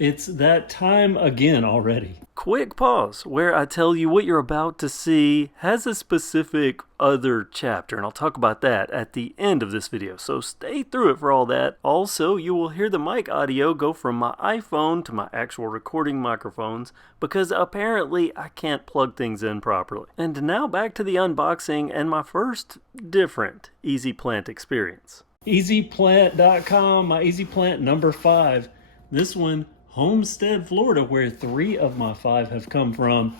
It's that time again already. Quick pause where I tell you what you're about to see has a specific other chapter, and I'll talk about that at the end of this video, so stay through it for all that. Also, you will hear the mic audio go from my iPhone to my actual recording microphones because apparently I can't plug things in properly. And now back to the unboxing and my first different easyplant experience. Easyplant.com, my easyplant number 5. This one, Homestead, Florida, where 3 of my 5 have come from.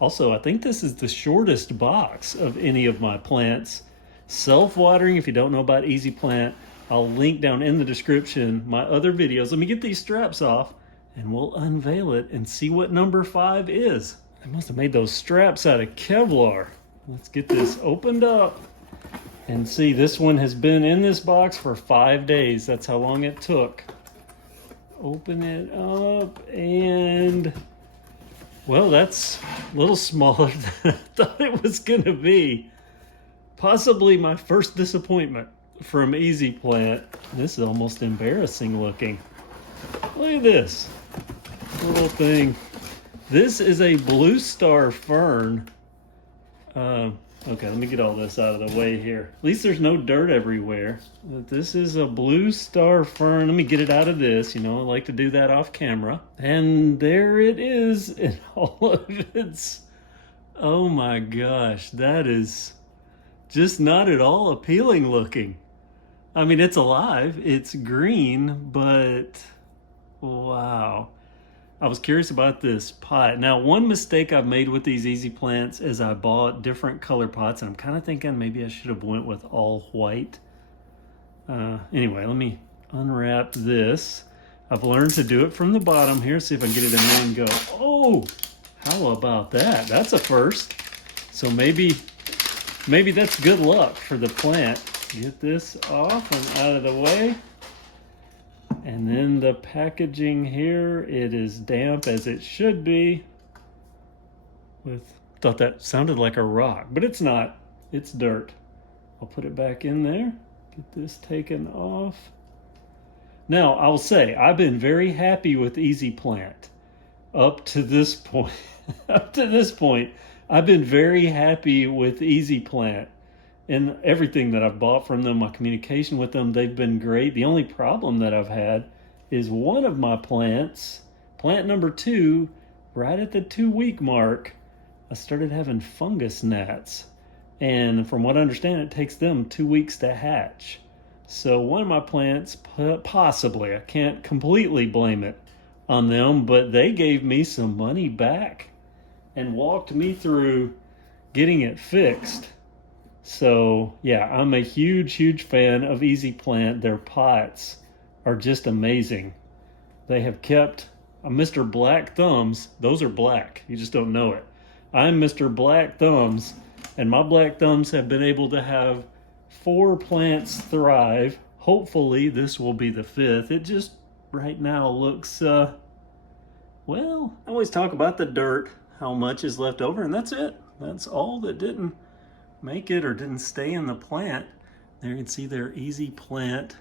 Also, I think this is the shortest box of any of my plants. Self-watering, if you don't know about easyplant, I'll link down in the description my other videos. Let me get these straps off and we'll unveil it and see what number 5 is. I must have made those straps out of Kevlar. Let's get this opened up and see. This one has been in this box for 5 days. That's how long it took. Open it up and, well, that's a little smaller than I thought it was gonna be. Possibly my first disappointment from easyplant. This is almost embarrassing looking. Look at this little thing. This is a Blue Star Fern. Okay, let me get all this out of the way here. At least there's no dirt everywhere. But this is a Blue Star Fern. Let me get it out of this. You know, I like to do that off camera. And there it is in all of its... Oh my gosh, that is just not at all appealing looking. I mean, it's alive, it's green, but wow. I was curious about this pot. Now, one mistake I've made with these easyplants is I bought different color pots, and I'm kind of thinking maybe I should have went with all white. Anyway, let me unwrap this. I've learned to do it from the bottom here. See if I can get it in one go. Oh, how about that? That's a first. So maybe that's good luck for the plant. Get this off and out of the way. And then the packaging here, it is damp as it should be. Thought that sounded like a rock, but it's not. It's dirt. I'll put it back in there. Get this taken off. Now, I'll say, I've been very happy with easyplant up to this point. Up to this point, I've been very happy with easyplant. And everything that I've bought from them, my communication with them, they've been great. The only problem that I've had is one of my plants, plant number 2, right at the 2-week mark, I started having fungus gnats. And from what I understand, it takes them 2 weeks to hatch. So one of my plants, possibly, I can't completely blame it on them, but they gave me some money back and walked me through getting it fixed. So yeah, I'm a huge fan of easyplant. Their pots are just amazing. They have kept Mr. Black Thumbs. Those are black, you just don't know it. I'm Mr. Black Thumbs, and my Black Thumbs have been able to have 4 plants thrive. Hopefully this will be the 5th. It just right now looks, well, I always talk about the dirt, how much is left over, and that's it. That's all that didn't make it or didn't stay in the plant. There you can see their easyplant.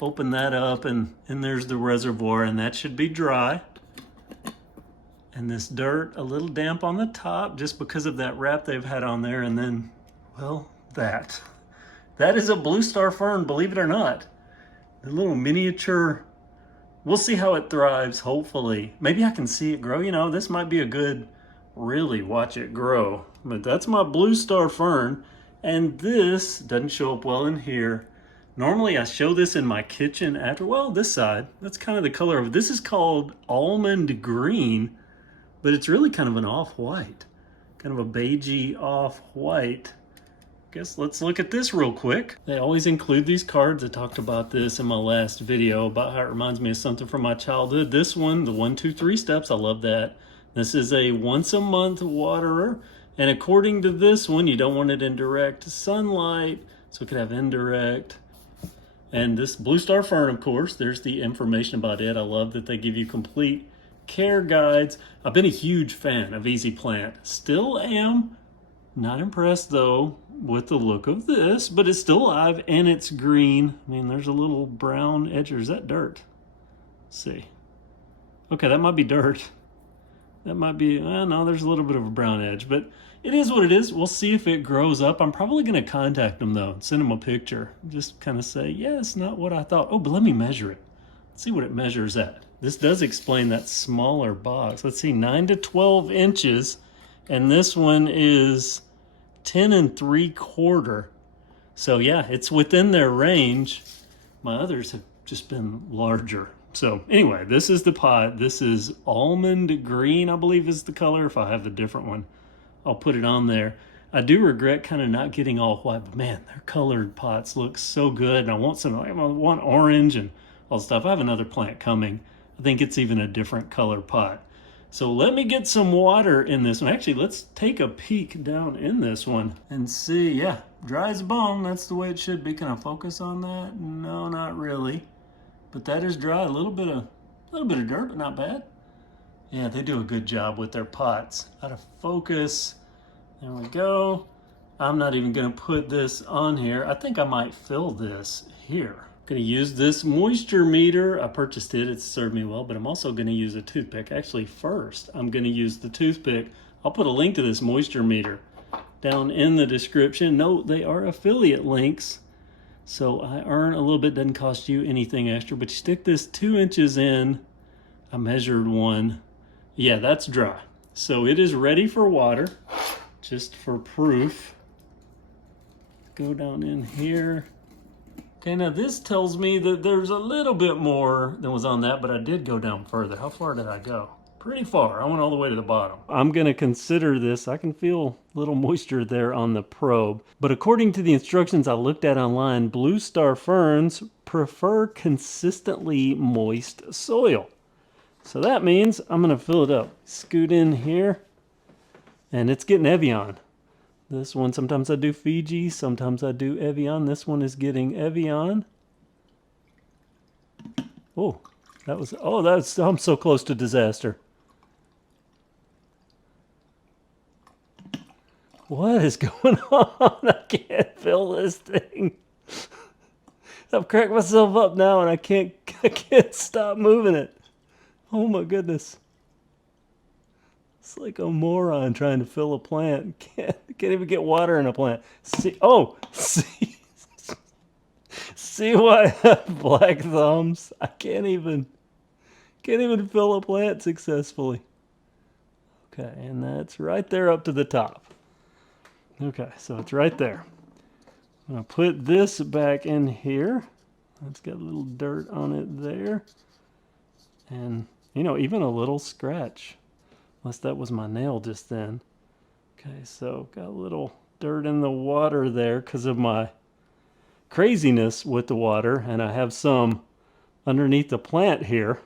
Open that up and there's the reservoir, and that should be dry. And this dirt a little damp on the top just because of that wrap they've had on there. And then, well, that is a Blue Star Fern, believe it or not. The little miniature. We'll see how it thrives, hopefully. Maybe I can see it grow. You know, this might be a good really watch it grow. But that's my Blue Star Fern, and this doesn't show up well in here. Normally I show this in my kitchen after, well, this side, that's kind of the color of it. This is called almond green, but it's really kind of an off-white, kind of a beigey off-white. Guess let's look at this real quick. They always include these cards. I talked about this in my last video about how it reminds me of something from my childhood. This one, the 1, 2, 3 steps, I love that. This is a once a month waterer, and according to this one, you don't want it in direct sunlight, so it could have indirect. And this Blue Star Fern, of course, there's the information about it. I love that they give you complete care guides. I've been a huge fan of easyplant. Still am. Not impressed, though, with the look of this, but it's still alive and it's green. I mean, there's a little brown edge, or is that dirt? Let's see. Okay, that might be dirt. That might be, no, there's a little bit of a brown edge, but it is what it is. We'll see if it grows up. I'm probably going to contact them though and send them a picture. Just kind of say, yeah, it's not what I thought. Oh, but let me measure it. Let's see what it measures at. This does explain that smaller box. Let's see, 9 to 12 inches. And this one is 10 3/4. So yeah, it's within their range. My others have just been larger. So anyway, this is the pot. This is almond green, I believe is the color. If I have the different one, I'll put it on there. I do regret kind of not getting all white, but man, their colored pots look so good. And I want some, I want orange and all stuff. I have another plant coming. I think it's even a different color pot. So let me get some water in this one. Actually, let's take a peek down in this one and see. Yeah, dry as a bone. That's the way it should be. Can I focus on that? No, not really. But that is dry. A little bit of dirt, but not bad. Yeah, they do a good job with their pots. Out of focus. There we go. I'm not even going to put this on here. I think I might fill this here. Going to use this moisture meter. I purchased it. It's served me well, but I'm also going to use a toothpick. Actually, first, I'm going to use the toothpick. I'll put a link to this moisture meter down in the description. Note, they are affiliate links, so I earn a little bit. Doesn't cost you anything extra, but you stick this 2 inches in. I measured one. Yeah, that's dry. So it is ready for water, just for proof. Go down in here. Okay, now this tells me that there's a little bit more than was on that, but I did go down further. How far did I go? Pretty far. I went all the way to the bottom. I'm going to consider this. I can feel a little moisture there on the probe. But according to the instructions I looked at online, Blue Star Ferns prefer consistently moist soil. So that means I'm going to fill it up. Scoot in here, and it's getting Evian. This one, sometimes I do Fiji, sometimes I do Evian. This one is getting Evian. Oh, I'm so close to disaster. What is going on? I can't fill this thing. I've cracked myself up now and I can't stop moving it. Oh my goodness. It's like a moron trying to fill a plant. Can't even get water in a plant. See why I have black thumbs? I can't even fill a plant successfully. Okay, and that's right there up to the top. Okay, so it's right there. I'm gonna put this back in here. It's got a little dirt on it there. And, even a little scratch. Unless that was my nail just then. Okay, so got a little dirt in the water there because of my craziness with the water. And I have some underneath the plant here.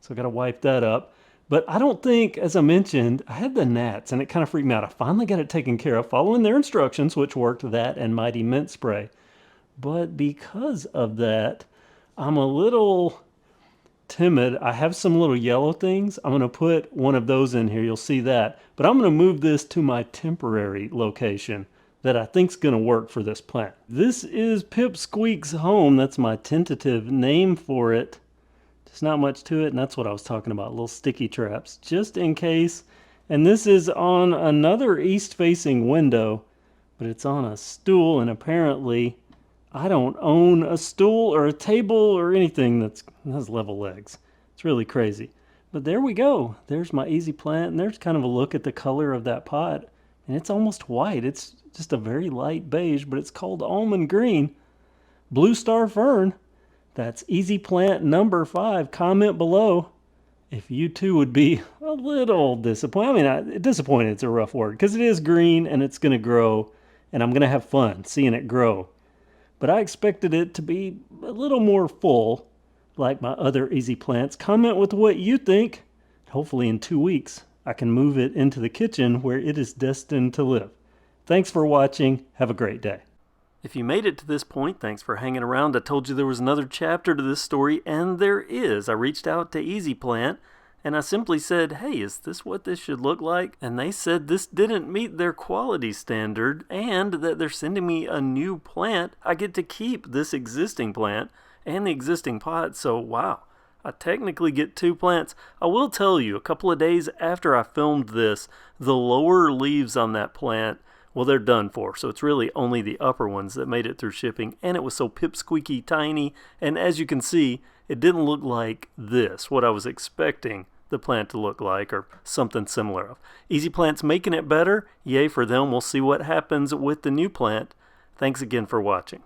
So I got to wipe that up. But I don't think, as I mentioned, I had the gnats and it kind of freaked me out. I finally got it taken care of following their instructions, which worked, that and Mighty Mint Spray. But because of that, I'm a little timid. I have some little yellow things. I'm going to put one of those in here. You'll see that. But I'm going to move this to my temporary location that I think is going to work for this plant. This is Pipsqueak's home. That's my tentative name for it. There's not much to it, and that's what I was talking about, little sticky traps, just in case. And this is on another east-facing window, but it's on a stool, and apparently I don't own a stool or a table or anything that has level legs. It's really crazy. But there we go. There's my easy plant, and there's kind of a look at the color of that pot. And it's almost white. It's just a very light beige, but it's called almond green. Blue Star Fern. That's easy plant number 5. Comment below if you too would be a little disappointed. I mean, disappointed, it's a rough word, because it is green and it's going to grow, and I'm going to have fun seeing it grow. But I expected it to be a little more full, like my other easy plants. Comment with what you think. Hopefully in 2 weeks, I can move it into the kitchen where it is destined to live. Thanks for watching. Have a great day. If you made it to this point, thanks for hanging around. I told you there was another chapter to this story, and there is. I reached out to easyplant, and I simply said, hey, is this what this should look like? And they said this didn't meet their quality standard, and that they're sending me a new plant. I get to keep this existing plant and the existing pot, so wow. I technically get 2 plants. I will tell you, a couple of days after I filmed this, the lower leaves on that plant, well, they're done for. So it's really only the upper ones that made it through shipping. And it was so pipsqueaky tiny. And as you can see, it didn't look like this, what I was expecting the plant to look like, or something similar. easyplant's making it better. Yay for them. We'll see what happens with the new plant. Thanks again for watching.